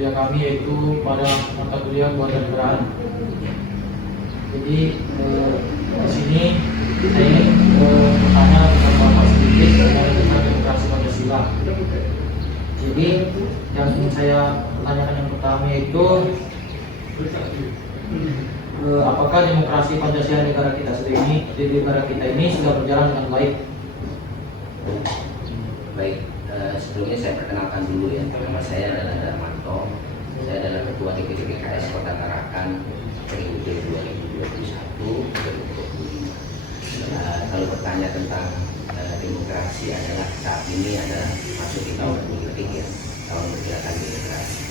kuliah kami yaitu pada mata kuliah kewarganegaraan. Jadi di sini saya ingin bertanya tentang Bapak sedikit tentang demokrasi Pancasila. Jadi yang ingin saya tanyakan yang pertama yaitu apakah demokrasi Pancasila di negara kita ini sudah berjalan dengan baik? Baik, sebelumnya saya perkenalkan dulu ya. Nama saya adalah Darmanto. Saya adalah Ketua DPD PKS Kota Tarakan periode 2021-2025. Kalau bertanya tentang demokrasi adalah saat ini adalah masuk di tahun politik ya, tahun pergerakan demokrasi.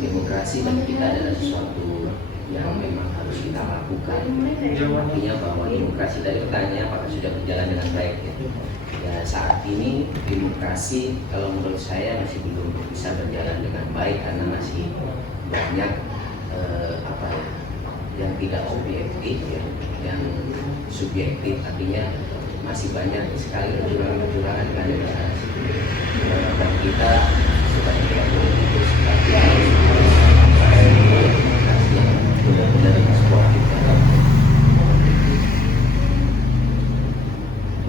Demokrasi bagi kita adalah sesuatu yang memang harus kita lakukan. Artinya bahwa demokrasi dari pertanyaan apakah sudah berjalan dengan baik ya. Ya, saat ini demokrasi kalau menurut saya masih belum bisa berjalan dengan baik karena masih banyak yang tidak objektif ya, yang subjektif, artinya masih banyak sekali kecurangan-kecurangan di demokrasi. Dan kita sebagai politikus tapi demokrasi yang benar-benar sportif.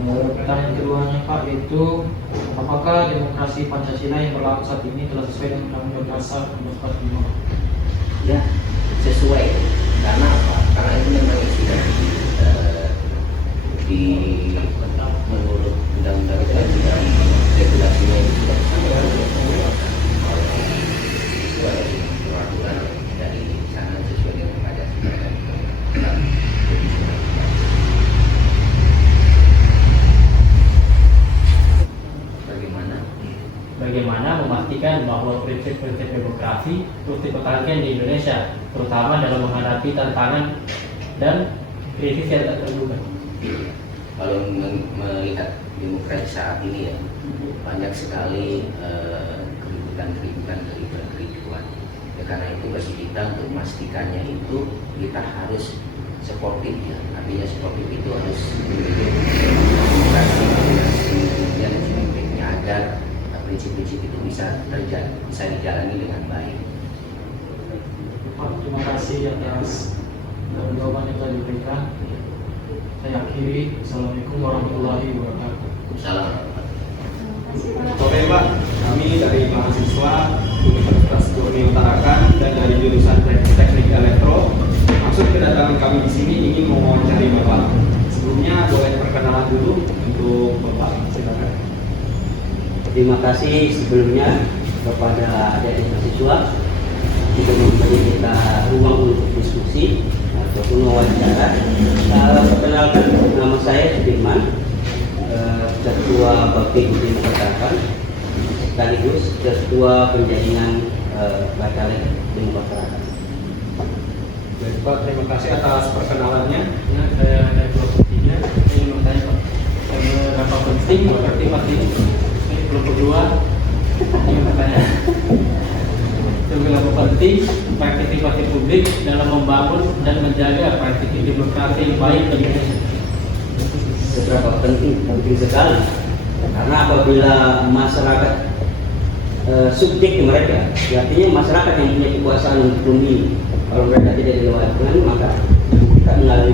Pertanyaan keduanya Pak yaitu apakah demokrasi Pancasila yang berlaku saat ini telah sesuai dengan Undang-Undang Dasar 1945? Ya, sesuai. Karena apa? Karena itu memang sudah menurut undang-undang itu sudah regulasinya itu sudah sangat peraturan dari sana sesuai dengan Pancasila. Bagaimana memastikan bahwa prinsip-prinsip demokrasi terus dipertahankan di Indonesia, terutama dalam menghadapi tantangan dan krisis yang tak terduga. Kalau melihat demokrasi saat ini ya, banyak sekali keributan dari kericuan. Ya, karena itu bagi kita untuk memastikannya itu kita harus sportif ya. Artinya sportif itu harus demokrasi yang sebaiknya agar prinsip-prinsip itu bisa dijalani dengan baik. Pak, terima kasih atas jawaban yang telah diberikan. Saya akhiri. Assalamualaikum warahmatullahi wabarakatuh. Salam. Sore Pak, kami dari mahasiswa Universitas Borneo Tarakan dan dari jurusan Teknik Elektro. Maksud kedatangan kami di sini ingin mewawancari Bapak. Sebelumnya boleh perkenalan dulu untuk Bapak, silakan. Terima kasih sebelumnya kepada adik-adik mahasiswa sudah memberi kita ruang untuk diskusi ataupun wawancara. Perkenalkan, nama saya Sudirman, Ketua Bapin Demokrat sekaligus Ketua Penjaringan Bacalek Demokrat. Baik Pak, terima kasih atas perkenalannya. Ya, saya dari kelompok 3, saya ingin bertanya Pak, berapa penting berarti masih kelompok 2 ingin bertanya seberapa penting partisipasi publik dalam membangun dan menjaga prinsip demokrasi yang baik di Indonesia? Seberapa penting sekali, karena apabila masyarakat subjek mereka, artinya masyarakat yang punya kekuasaan untuk memilih, kalau mereka tidak dilakukan maka kita mengalami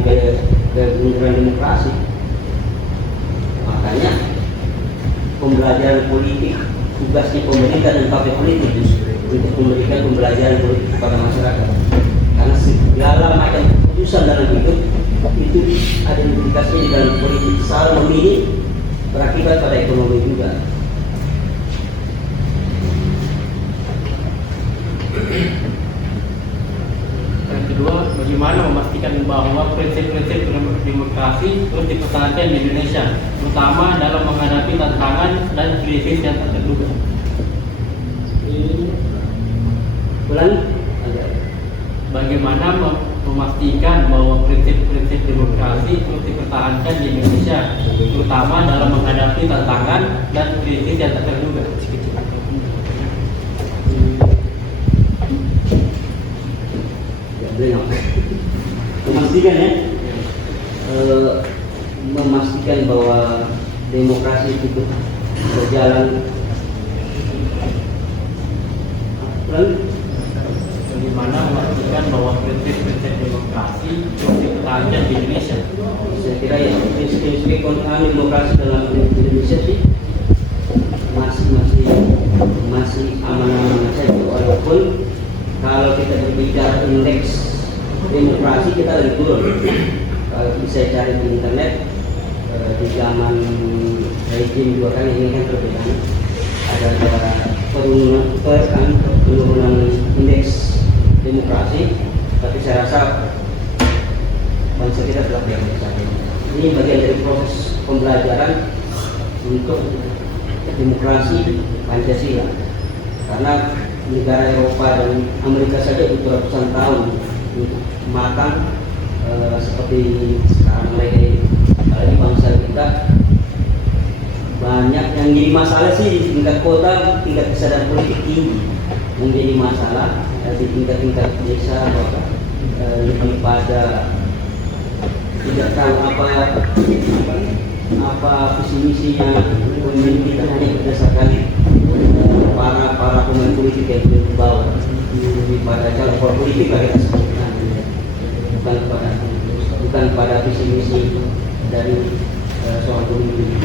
kemunduran demokrasi. Makanya pembelajaran politik, tugasnya pemerintah dan partai politik untuk memberikan pembelajaran politik kepada masyarakat. Karena segala macam keputusan dalam hidup itu ada implikasinya di dalam politik. Salah memilih berakibat pada ekonomi juga. Yang kedua, bagaimana memastikan bahwa prinsip-prinsip demokrasi terus dipertahankan di Indonesia, terutama dalam menghadapi tantangan dan krisis yang tak terduga? Bagaimana memastikan bahwa prinsip-prinsip demokrasi terus dipertahankan di Indonesia, terutama dalam menghadapi tantangan dan krisis yang tak terduga? Memastikan ya, memastikan bahwa demokrasi itu berjalan Lalu bagaimana memastikan bahwa prinsip-prinsip demokrasi terus dipertahankan di Indonesia? saya kira ya prinsip-prinsip kontra demokrasi dalam Indonesia sih masih aman-aman saja, walaupun kalau kita berbicara indeks demokrasi kita lagi turun. Kalau bisa cari di internet di zaman rejim 2 kali ini kan perbedaan, ada penurunan indeks demokrasi, tapi saya rasa bangsa kita telah biasa. Ini bagian dari proses pembelajaran untuk demokrasi Pancasila, karena negara Eropa dan Amerika saja butuh ratusan tahun untuk matang seperti sekarang mereka ini. Apalagi bangsa kita banyak yang jadi masalah sih di tingkat kota, tingkat kesadaran politik tinggi menjadi masalah, di tingkat desa bahkan lebih pada tidak tahu apa visi misinya pemimpin kita, hanya berdasarkan para pemain politik yang beliau bawa, lebih pada calon politik lah kita sebutkan, bukan pada visi misi dari seorang pemimpin.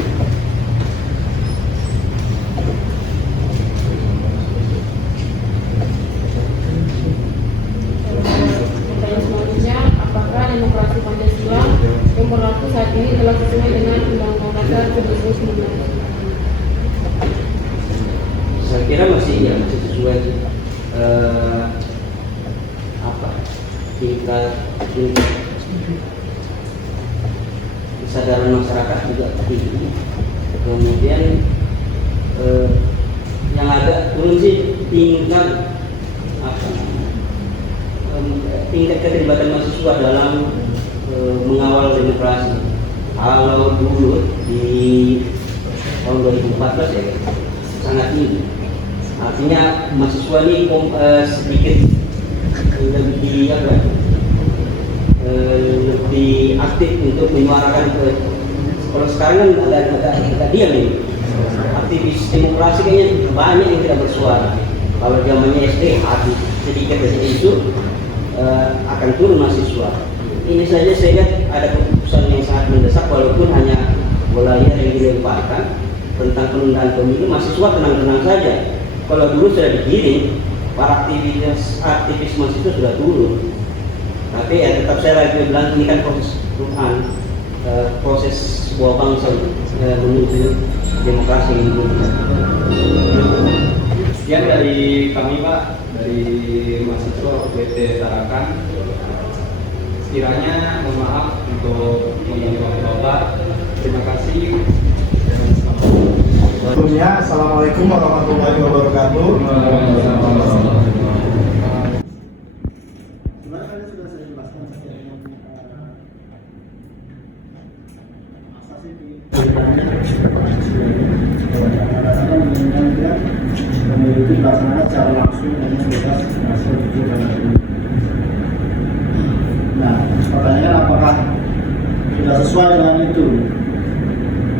Pertanyaan selanjutnya, apakah demokrasi Pancasila yang berlaku saat ini telah sesuai dengan Undang-Undang Dasar 1945? Saya kira masih sesuai tingkat kesadaran masyarakat juga tinggi. Kemudian yang agak turun sih tingkat keterlibatan mahasiswa dalam mengawal demokrasi. Kalau dulu di tahun 2014 ya sangat tinggi. Artinya mahasiswa ini sedikit lebih lebih aktif untuk menyuarakan kalau sekarang kan agak diam nih. Aktivis demokrasi kayaknya banyak yang tidak bersuara. Kalau zamannya SD habis sedikit itu akan turun mahasiswa. Ini saja saya lihat ada keputusan yang sangat mendesak, walaupun hanya bola liar yang dilemparkan tentang penundaan pemilu, mahasiswa tenang-tenang saja. Kalau dulu sudah digiring, para aktivis mahasiswa sudah turun. Tapi ya tetap saya lagi bilang ini kan proses sebuah bangsa menuju demokrasi ini. Sekian dari kami Pak, dari mahasiswa UPT Tarakan. Sekiranya mohon maaf untuk mengganggu waktu Bapak. Terima kasih. Sebelumnya, Assalamualaikum warahmatullahi wabarakatuh. Sebenarnya tadi sudah saya jelaskan terkait dengan asas ini. Pemilu itu dilaksanakan secara langsung dan bebas hasil jujur dan adil. Nah, pertanyaannya apakah sudah sesuai dengan itu?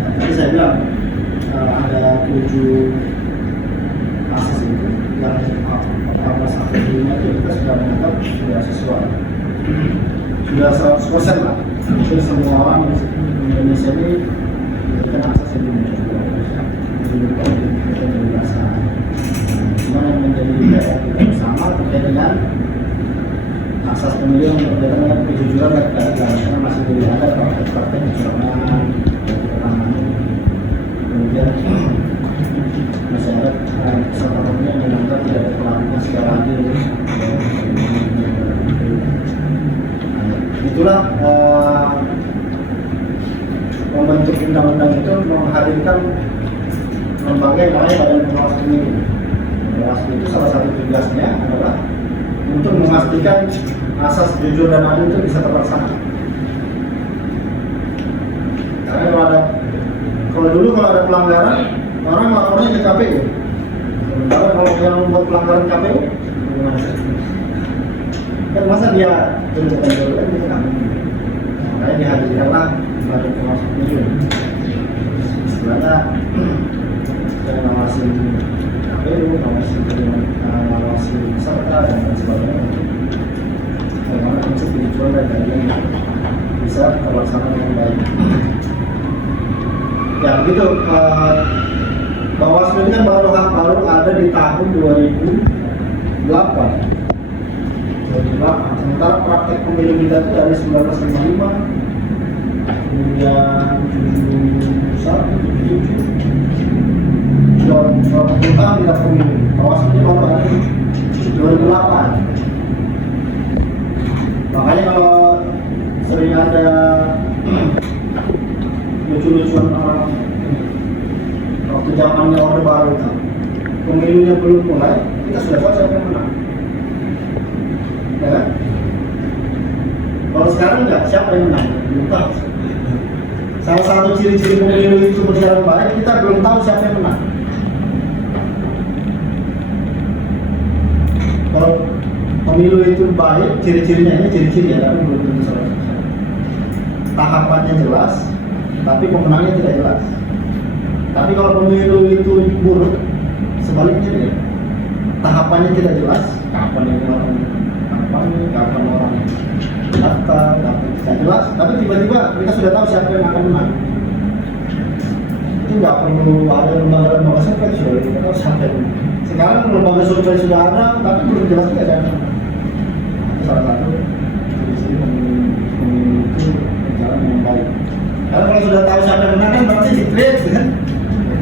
Nah, tadi saya bilang ada 7 asas itu yang 14 April itu kita sudah menganggap sudah sesuai, sudah 100% lah. Mungkin semua orang di Indonesia ini memberikan asas yang menunjukkan kita berasa. Cuma yang menjadi PR kita bersama terkait dengan asas pemilu yang berkaitan dengan kejujuran dan keadilan, karena masih tidak ada praktek-praktek kecurangan, keamanan. Kemudian masih ada peserta pemilu yang dianggap tidak diperlakukan secara adil. Itulah membentuk undang-undang itu menghadirkan lembaga yang namanya Badan Pengawas Pemilu. Bawaslu itu salah satu tugasnya adalah untuk memastikan asas jujur dan adil itu bisa terlaksana. Karena kalau dulu ada pelanggaran, orang lapornya ke KPU. Sementara kalau yang membuat pelanggaran KPU, gimana sih? Kan masa dia tunjukkan dulu kan kita kan? Makanya dihadirkanlah Badan Pengawas Pemilu. Istilahnya saya ngawasin KPU, ngawasin dan sebagainya. Bagaimana prinsip penjualan dan keadilan bisa terlaksana dengan baik. Ya begitu. Bawaslu ini kan baru ada di tahun 2008. Sementara praktek pemilu kita itu dari 1955, kemudian 71, 20 tahun tidak pemilu. Bawaslu ini baru ada di 2008. Makanya kalau sering ada lucu-lucuan orang waktu zamannya Orde Baru itu, pemilunya belum mulai, kita sudah tahu siapa yang menang. Ya kan? Kalau sekarang enggak, siapa yang menang? Belum tahu. Salah satu ciri-ciri pemilu itu berjalan baik, kita belum tahu siapa yang menang. Kalau pemilu itu baik, ciri-cirinya ini ciri-ciri ya, tapi belum tentu salah. Tahapannya jelas, tapi pemenangnya tidak jelas. Tapi kalau pemilu itu buruk, sebaliknya dia tahapannya tidak jelas, kapan orang daftar, tidak jelas. Tapi tiba-tiba kita sudah tahu siapa yang akan menang. Itu nggak perlu ada lembaga survei, sudah kita tahu siapa yang menang. Sekarang lembaga survei sudah ada, tapi belum jelas juga kan. Itu salah satu ciri pemilu itu berjalan dengan baik. Karena kalau sudah tahu siapa yang menang kan berarti di-create kan.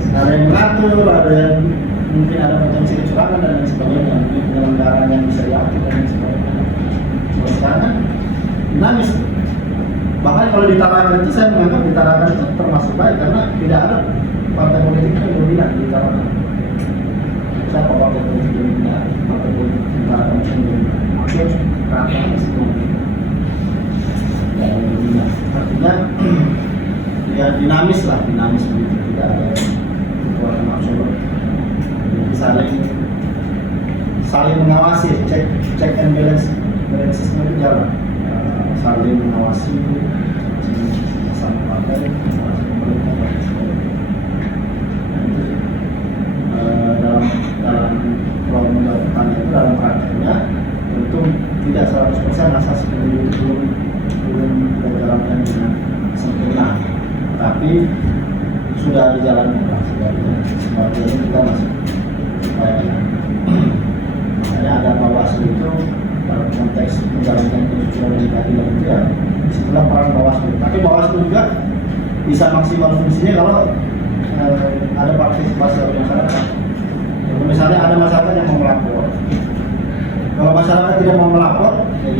Ada yang mengatur, ada yang mungkin ada potensi kecurangan dan lain sebagainya, mungkin penyelenggaraan yang bisa diatur dan lain sebagainya. Kalau sekarang kan dinamis. Bahkan kalau di Tarakan itu saya menganggap di Tarakan itu termasuk baik karena tidak ada partai politik yang dominan di Tarakan. Siapa partai politik yang dominan? Partai politik di Tarakan yang dominan. Maksud Tarakan itu yang dominan. Artinya ya dinamis begitu, tidak ada kekuatan absolut. Jadi saling mengawasi, check and balances itu jalan. Saling mengawasi sama partai, mengawasi pemerintah dan sebagainya. Nah, itu dalam kalau menurut petani itu dalam prakteknya tentu tidak 100% asas pemilu itu belum dijalankan dengan sempurna, tapi sudah dijalankan sebagainya kita masih makanya ada Bawaslu itu dalam konteks menjalankan konstitusi dan keadilan itu ya disitulah peran Bawaslu. Tapi Bawaslu juga bisa maksimal fungsinya kalau ada partisipasi dari masyarakat. Misalnya ada masyarakat yang mau melapor, kalau masyarakat tidak mau melapor ya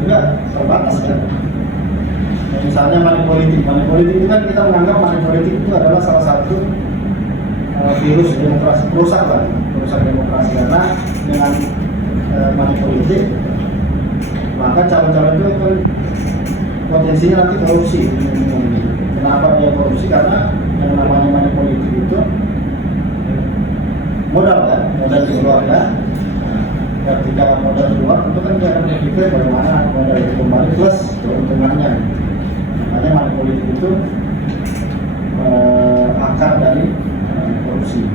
juga terbatas kan. Misalnya money politik itu kan kita menganggap money politik itu adalah salah satu virus demokrasi, perusak demokrasi karena dengan money politik maka calon-calon itu kan potensinya nanti korupsi. Kenapa dia korupsi? Karena yang namanya money politik itu modal keluarga. Ketika modal keluar itu kan dia akan berpikir bagaimana modal itu kembali plus keuntungannya. Makanya money politik itu akar dari korupsi.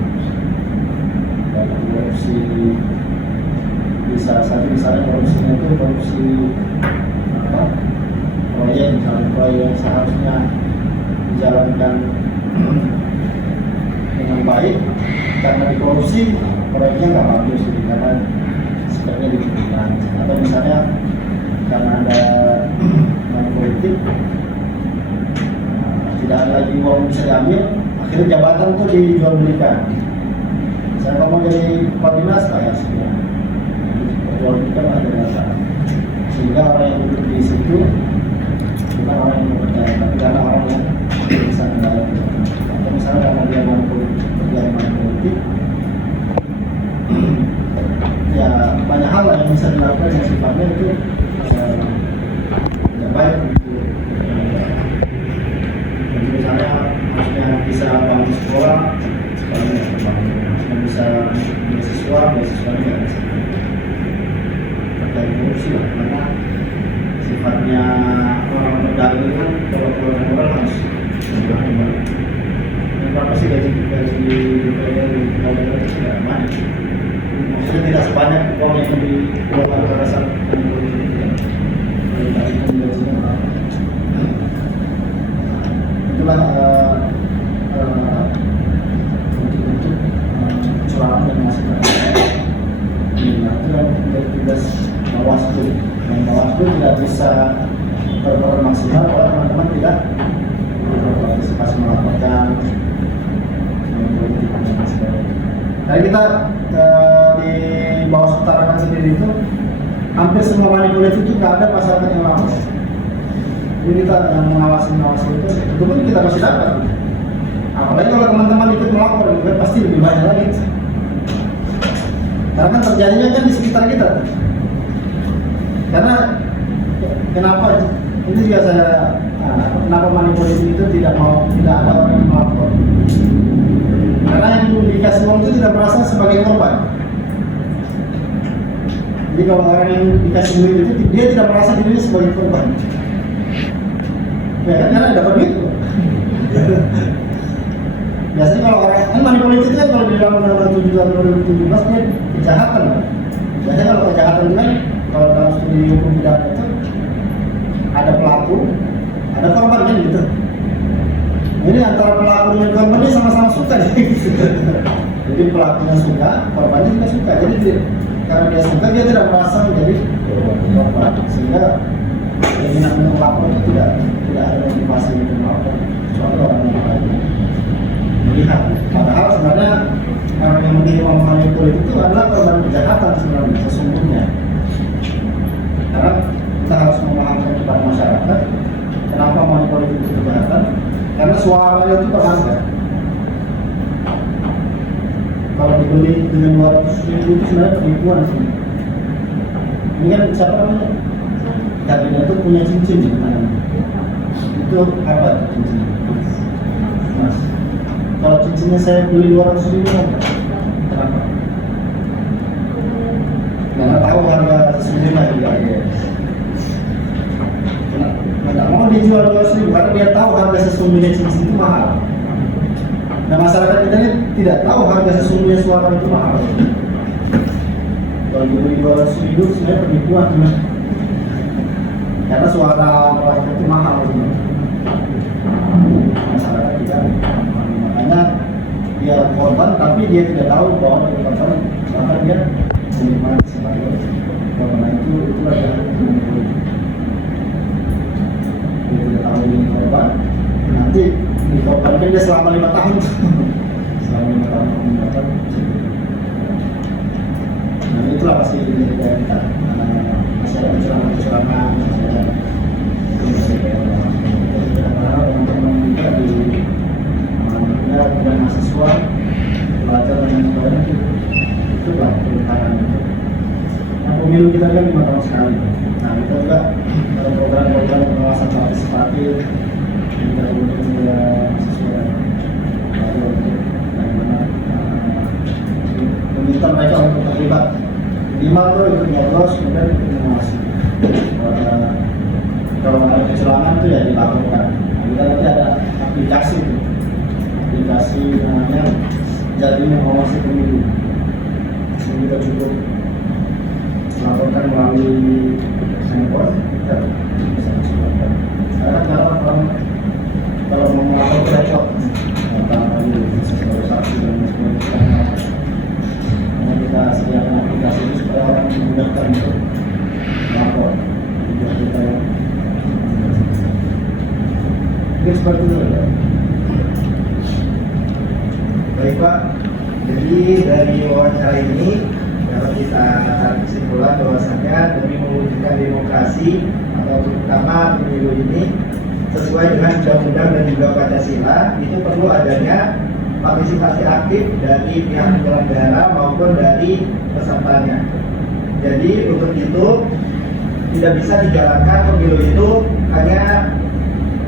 Dan korupsi bisa saja misalnya korupsinya itu korupsi proyek, misalnya proyek yang seharusnya dijalankan dengan baik karena dikorupsi proyeknya nggak bagus karena sebenarnya dihentikan. Atau misalnya karena ada money politik tidak ada lagi uang bisa diambil, akhirnya jabatan itu dijual belikan. Saya mau jadi kepala dinas kayak sebenarnya jual belikan ada masalah, sehingga orang yang duduk di situ bukan orang yang percaya, tapi karena orang yang bisa mengalir. Atau misalnya karena dia mau kerjaan politik, ya banyak hal yang bisa dilakukan yang sifatnya itu tidak baik. Misalnya harusnya bisa bangun sekolah, harusnya bisa beasiswanya terkait korupsi lah, karena sifatnya orang berdagang kan kalau orang harus berdagang. Berapa sih gaji DPR di daerah itu tidak banyak, maksudnya tidak banyak uang yang dikeluarkan pada saat itulah untuk kecurangan dan masukan. Nah, itu yang menjadi tugas Bawaslu. Dan Bawaslu tidak bisa berperan maksimal kalau teman-teman tidak berpartisipasi melaporkan. Nah, kita di Bawaslu Tarakan sendiri itu hampir semua manipulasi itu nggak ada masyarakat yang lapor. Jadi kita yang mengawasi itu pun kita masih dapat. Apalagi kalau teman-teman ikut melapor, itu pasti lebih banyak lagi. Karena kan terjadinya kan di sekitar kita. Karena kenapa ini juga saya kenapa manipulasi itu tidak ada orang yang melapor. Karena yang dikasih uang itu tidak merasa sebagai korban. Jadi kalau orang yang dikasih duit itu dia tidak merasa dirinya sebagai korban. Ya kan, karena dapat duit. Biasanya kalau orang kan manipulasi itu kan kalau di dalam Undang-Undang 7 tahun 2017 dia kejahatan kan. Biasanya kalau kejahatan itu kan kalau dalam studi hukum pidana itu ada pelaku, ada korban kan gitu. Ini antara pelaku dengan korban ini sama-sama suka gitu. Jadi pelakunya suka, korbannya juga suka. Jadi karena dia suka dia tidak merasa menjadi korban, sehingga keinginan untuk melapor itu tidak ada motivasi untuk melapor. Kecuali orang yang lain melihat. Padahal sebenarnya orang yang memanipulasi itu adalah korban kejahatan sebenarnya sesungguhnya. Karena kita harus memahamkan kepada masyarakat kenapa manipulasi itu kejahatan. Karena suaranya itu berharga. Kalau dibeli dengan 200.000 itu sebenarnya penipuan sih. Ini kan siapa namanya? Kabinet itu punya cincin di mana? Itu apa cincinnya? Mas. Kalau cincinnya saya beli 200.000 kenapa? Karena tahu harga sesungguhnya juga. Tidak mau dijual 200.000 karena dia tahu harga sesungguhnya cincin itu mahal. Nah, masyarakat kita ini tidak tahu harga sesungguhnya suara itu mahal. Kalau dibeli 200.000 sebenarnya penipuan. Karena suara mereka itu mahal. Masyarakat tidak. Makanya dia korban tapi dia tidak tahu bahwa dia korban, bahkan dia menikmati sebagai korban. Itulah yang dia tidak tahu ini korban, nanti dikorbankan dia selama 5 tahun. Selama 5 tahun mendapat. Nah, itulah pasti jadi daya kita. Masih ada kecurangan, masih ada teman-teman juga di dan mahasiswa belajar dengan baik itu lah perubahan. Nah, pemilu kita kan 5 tahun sekali. Nah, kita juga ada program-program pengawasan partisipatif kita untuk mahasiswa lalu untuk bagaimana meminta mereka untuk terlibat minimal tuh ikut nyoblos kemudian ikut mengawasi. Kalau ada kecurangan itu ya dilaporkan. Nah, kita nanti ada aplikasi namanya Jadi Mengawasi Pemilu. Jadi kita cukup melaporkan melalui handphone, kita bisa melaporkan. Kalau mau melapor repot, bisa sebagai saksi dan sebagainya. Karena kita sediakan aplikasi itu supaya orang memudahkan untuk melapor. Jadi kita mungkin seperti itu ya. Baik Pak, jadi dari wawancara ini dapat kita tarik kesimpulan bahwasanya demi mewujudkan demokrasi atau terutama pemilu ini sesuai dengan undang-undang dan juga Pancasila itu perlu adanya partisipasi aktif dari pihak penyelenggara maupun dari pesertanya. Jadi untuk itu tidak bisa dijalankan pemilu itu hanya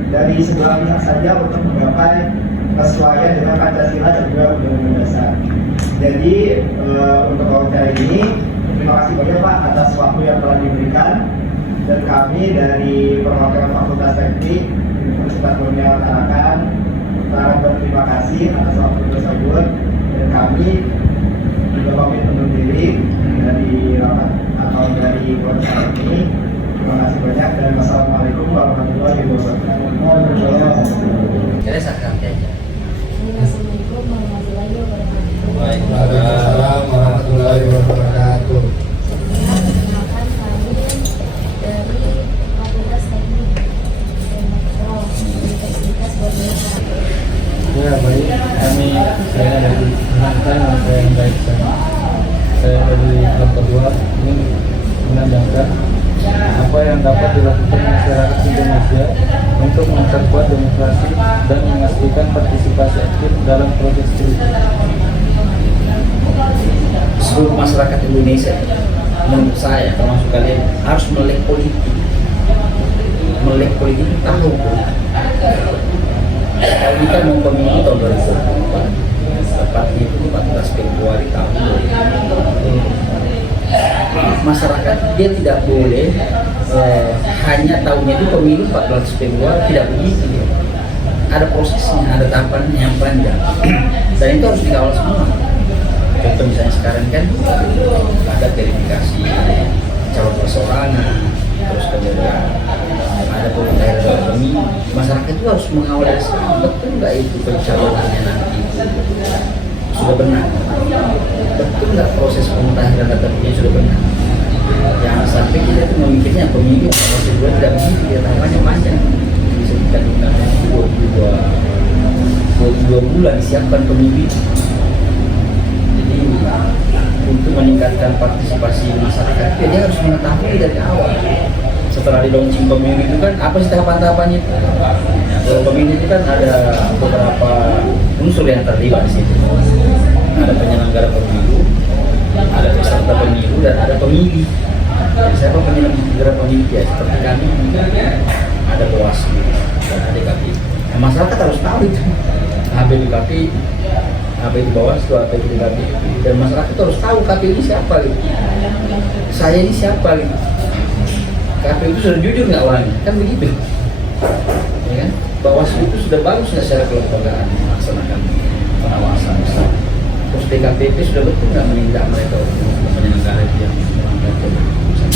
dari sebelah pihak saja untuk menggapai kesesuaian dengan Pancasila dan juga Undang-Undang Dasar. Jadi untuk wawancara ini terima kasih banyak Pak atas waktu yang telah diberikan, dan kami dari perwakilan Fakultas Teknik Universitas Kolonial Tarakan berterima kasih atas waktu tersebut, dan kami juga pamit undur diri. dari rapat atau dari podcast ini. Terima kasih banyak dan wassalamualaikum warahmatullahi wabarakatuh. Kira sakit aja. Assalamualaikum warahmatullahi wabarakatuh. Waalaikumsalam warahmatullahi wabarakatuh. Perkenalkan kami dari Fakultas Teknik Elektro Universitas Borneo. Ya baik, saya dari Mantan yang baik saya dari kelas kedua ingin menanyakan apa yang dapat dilakukan masyarakat Indonesia untuk memperkuat demokrasi dan memastikan partisipasi aktif dalam proses politik. Seluruh masyarakat Indonesia, menurut saya termasuk kalian, harus melek politik. Melek politik itu tahu politik. Kita mau pemilu tahun 2024, tepatnya itu 14 Februari tahun 2024. Masyarakat dia tidak boleh hanya tahunya itu pemilu 14 Februari, tidak begitu dia. Ada prosesnya, ada tahapannya yang panjang, dan itu harus dikawal semua. Contoh misalnya sekarang kan ada verifikasi calon perseorangan, terus kemudian ada pemutahiran dalam pemilu. Masyarakat itu harus mengawal dari sekarang, betul nggak itu pencalonannya nanti itu sudah benar, betul nggak proses pemutahiran data pemilih sudah benar. Jangan sampai kita itu memikirnya pemilu proses dua tidak begitu, ya tahapannya panjang, bisa dikatakan 22 bulan disiapkan pemilu. Jadi untuk meningkatkan partisipasi masyarakat, ya dia harus mengetahui dari awal. Setelah di launching pemilu itu kan apa sih tahapan-tahapannya? Kalau pemilu itu kan ada beberapa unsur yang terlibat di situ. Ada penyelenggara pemilu, ada peserta pemilu, dan ada pemilih. Jadi siapa penyelenggara pemilu ya seperti kami, ada Bawaslu, dan ada KPU. Nah, masyarakat harus tahu itu. HP di KPU, HP di Bawaslu, HP di KPU, dan masyarakat harus tahu KPU ini siapa gitu. Saya ini siapa gitu. KPU itu sudah jujur nggak orangnya, kan begitu, ya kan? Bawaslu itu sudah bagus nggak secara kelembagaan melaksanakan pengawasan, terus DKPP sudah betul nggak menindak mereka untuk penyelenggara yang melanggar keputusan.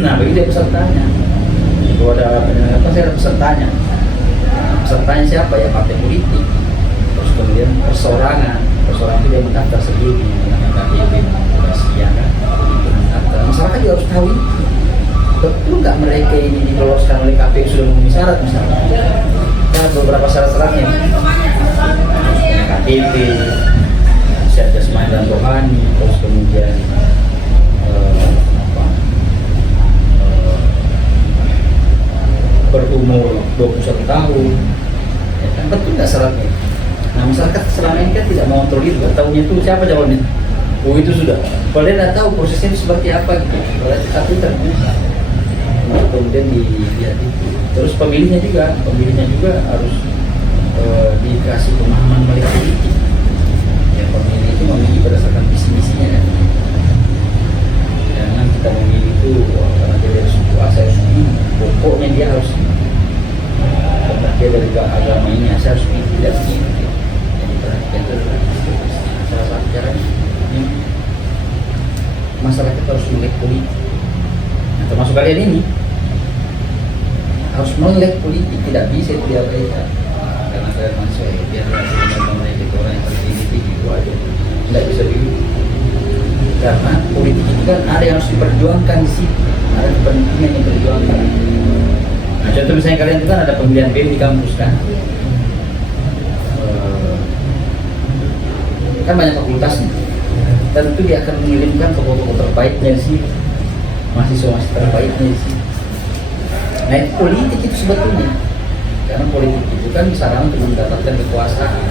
Nah, begitu pesertanya. Kalau ada penyelenggara pasti ada pesertanya. Pesertanya siapa ya? Partai politik. Terus kemudian perseorangan itu dia mendaftar sendiri dengan KTP, ya kan? Masyarakat juga harus tahu itu. Betul nggak mereka ini diloloskan oleh KPU sudah memenuhi syarat misalnya? Kan beberapa syarat-syaratnya, KTP, syarat jasmani dan rohani, terus kemudian berumur 21 tahun, ya kan? Betul nggak syaratnya? Nah, masyarakat selama ini kan tidak mau kontrol itu, tahunya itu siapa jawabannya? Oh itu sudah, kalau dia nggak tahu prosesnya itu seperti apa gitu, kalau KPU terbuka. Kemudian dilihat itu. Terus pemilihnya juga harus dikasih pemahaman melek politik. Ya, pemilih itu memilih berdasarkan visi-misinya kan. Jangan kita memilih itu karena dia dari suku A saya harus ini. Pokoknya dia harus karena dia dari agama ini saya harus ini, tidak begini. Jadi perhatikan itu salah satu caranya. Masyarakat harus melek politik. Termasuk kalian ini harus melek politik, tidak bisa itu diabaikan karena kalian masuk biar mereka itu orang yang terdidik itu aja, tidak bisa begitu. Karena politik itu kan ada yang harus diperjuangkan di situ, ada kepentingan yang diperjuangkan. Nah, contoh misalnya kalian itu kan ada pemilihan BEM di kampus kan, kan banyak fakultasnya, tentu dia akan mengirimkan tokoh-tokoh terbaiknya sih, mahasiswa terbaiknya sih. Nah, itu politik itu sebetulnya, karena politik itu kan sarana untuk mendapatkan kekuasaan,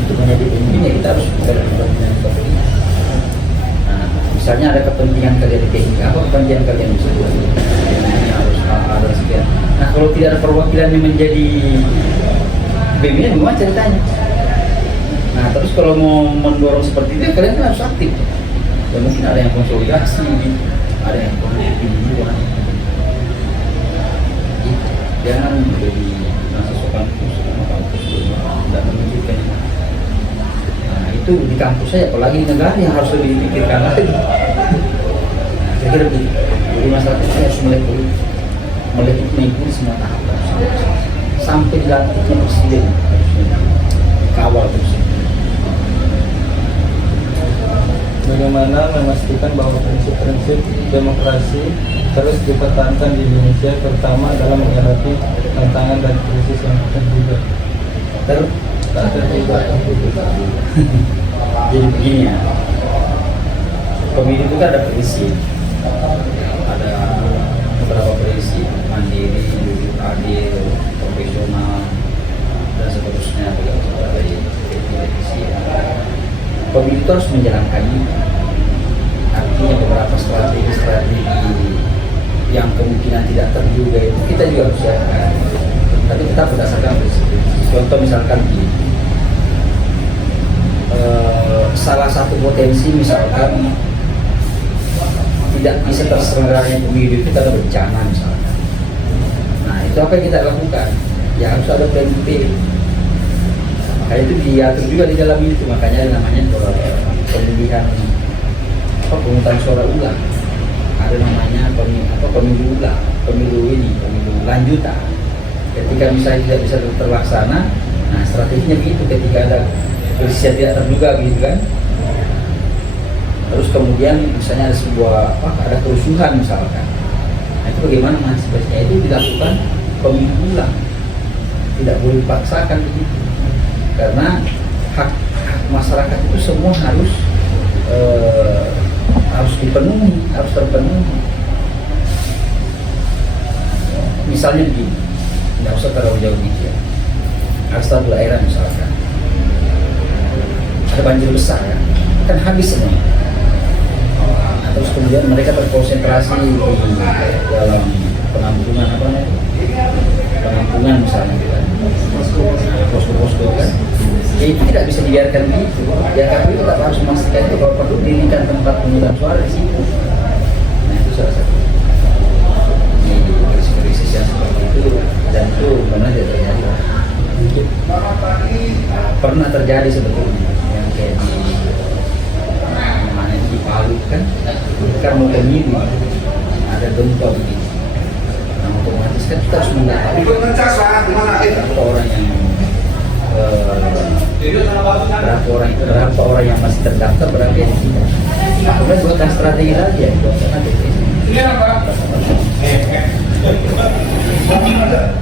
untuk menjadi pemimpin ya kita harus berkepentingan seperti ini. Nah, misalnya ada kepentingan kalian di teknik, apa kepentingan kalian bisa buat? Harus ada sekian. Nah, kalau tidak ada perwakilan yang menjadi pemimpin, gimana ceritanya? Nah, terus kalau mau mendorong seperti itu, kalian kan harus aktif. Ya mungkin ada yang konsolidasi, ada yang pemilihan. Jangan menjadi mahasiswa kampus sama kampus tidak menunjukkan. Nah, itu di kampus saya, apalagi di negara yang harus lebih dipikirkan lagi. kira begitu. Jadi masyarakat itu harus mengikuti semua tahapan sampai dilantiknya presiden, kawal terus. Bagaimana memastikan bahwa prinsip-prinsip demokrasi terus dipertahankan di Indonesia, terutama dalam menghadapi tantangan dan krisis yang terjadi. Tak terlibat. Jadi begini ya, pemilu itu kan ada prinsip, ada beberapa prinsip: mandiri, jujur, adil, profesional, dan seterusnya. Ada prinsip. Pemilu itu harus menjalankan ini. Artinya beberapa strategi yang kemungkinan tidak terduga itu kita juga harus siapkan. Tapi tetap berdasarkan prinsip. Contoh misalkan salah satu potensi misalkan tidak bisa terselenggaranya pemilu itu karena bencana misalkan. Nah itu apa yang kita lakukan? Ya harus ada plan B. Makanya itu diatur juga di dalam itu, makanya namanya pemilihan pemungutan suara ulang. Ada namanya pemilu ulang, pemilu lanjutan. Ketika misalnya tidak bisa terlaksana, nah strateginya begitu ketika ada krisis yang tidak terduga gitu kan. Terus kemudian misalnya ada sebuah ada kerusuhan misalkan. Nah itu bagaimana mengantisipasinya? Itu dilakukan pemilu ulang. Tidak boleh dipaksakan begitu. Karena hak masyarakat itu semua harus terpenuhi. Misalnya begini, tidak usah terlalu jauh gitu ya. Ada satu daerah misalkan ada banjir besar ya, kan habis semua. Terus kemudian mereka terkonsentrasi di dalam penampungan penampungan misalnya kan, posko-posko kan. Ya itu tidak bisa dibiarkan begitu. Ya kami tetap harus memastikan itu kalau perlu dirikan tempat pemungutan suara di situ. Nah itu salah satu. Ini krisis yang seperti itu dan itu benar tidak terjadi. Pernah terjadi sebetulnya yang kayak di Palu kan mau pemilu ada gempa begitu. Nah otomatis kan kita harus mengetahui berapa orang yang masih terdaftar berapa yang tidak. Kemudian buatkan strategi lagi ya, buatkan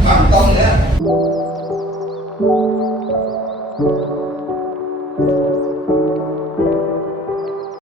Mantong ya.